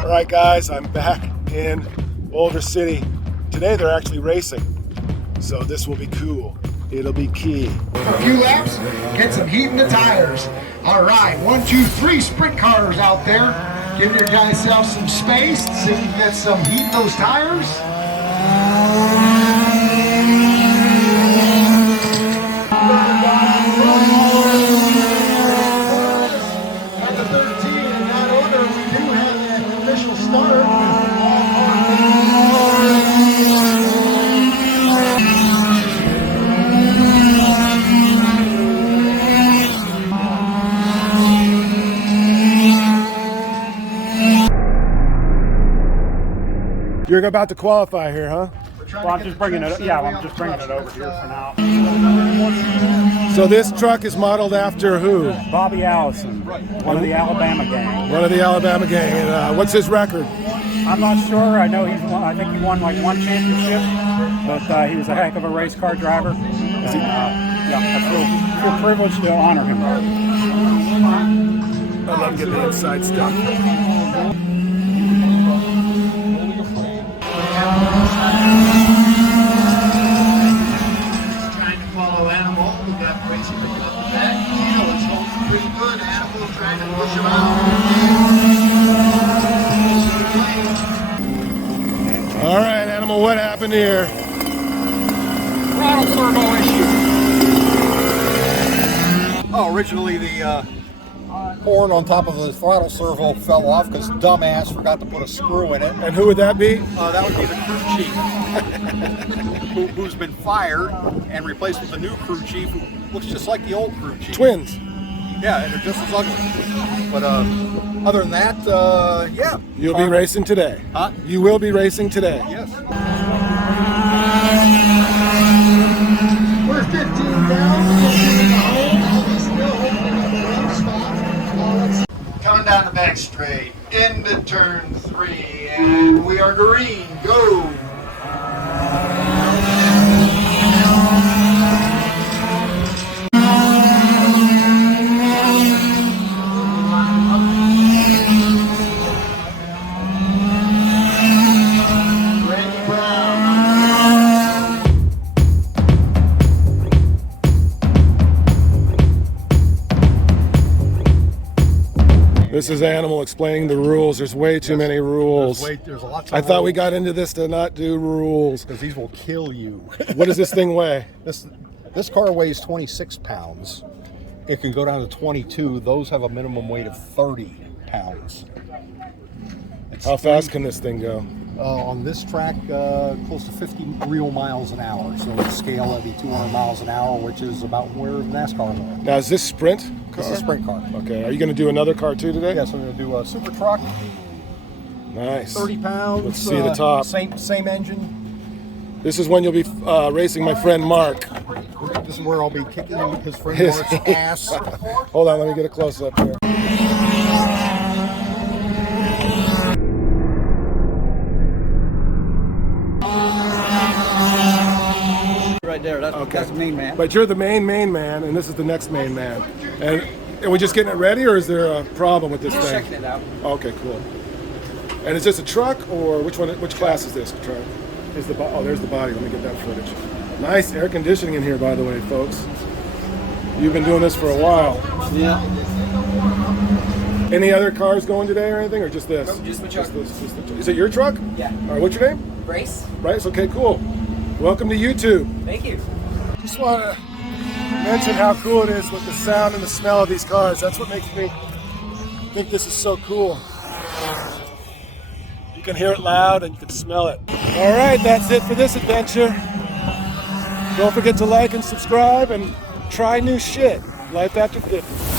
All right, guys, I'm back in Boulder City. Today they're actually racing, so this will be cool. It'll be key. For a few laps, get some heat in the tires. All right, 1, 2, 3 sprint cars out there. Give your guys some space. See if you can get some heat in those tires. At the 13 in that order, we do have an official start. You're about to qualify here, huh? Well, I'm just bringing it. Yeah, I'm just bringing it over here for now. So this truck is modeled after who? Bobby Allison, one of the Alabama gang. One of the Alabama gang. And what's his record? I'm not sure. I know he's won. I think he won like one championship, but he was a heck of a race car driver. Yeah, I feel privileged to honor him. I love getting the inside stuff. Trying to follow Animal. We got Crazy looking up the back. Tito is holding pretty good. Animal trying to push him out. All right, Animal, what happened here? Throttle servo issue. Oh, originally the horn on top of the throttle servo fell off because dumbass forgot to put a screw in it. And who would that be? That would be the crew chief, who's been fired and replaced with a new crew chief who looks just like the old crew chief. Twins. Yeah, and they're just as ugly. But other than that, yeah. You'll be racing today. Huh? You will be racing today. Yes. We're 15 down. He's still holding up the rough spot. Coming down the back straight into turn 3, and we are green. Go. This is Animal explaining the rules. There's way too many rules. There's lots of I thought we got into this to not do rules. because these will kill you. What does this thing weigh? This car weighs 26 pounds. It can go down to 22. Those have a minimum weight of 30 pounds. How fast can this thing go? On this track, close to 50 real miles an hour. So the scale would be 200 miles an hour, which is about where NASCAR are. Now, is this sprint car? This is a sprint car. Okay. Are you going to do another car too today? Yes, I'm going to do a super truck. Nice. 30 pounds. Let's see the top. Same engine. This is when you'll be racing my friend Mark. This is where I'll be kicking his friend Mark's ass. Hold on, let me get a close up here. Right there, that's the main man. But you're the main man, and this is the next main man. And are we just getting it ready, or is there a problem with this Just thing? checking it out. Okay, cool. And is this a truck, or which one? Which class is this truck? Is the there's the body. Let me get that footage. Nice air conditioning in here, by the way, folks. You've been doing this for a while. Yeah. Any other cars going today or anything, or just this? Nope, just my truck. Is it your truck? Yeah. All right, what's your name? Bryce. Bryce. Okay, cool. Welcome to YouTube. Thank you. Just want to mention how cool it is with the sound and the smell of these cars. That's what makes me think this is so cool. You can hear it loud and you can smell it. All right, that's it for this adventure. Don't forget to like and subscribe and try new shit. Life after 50.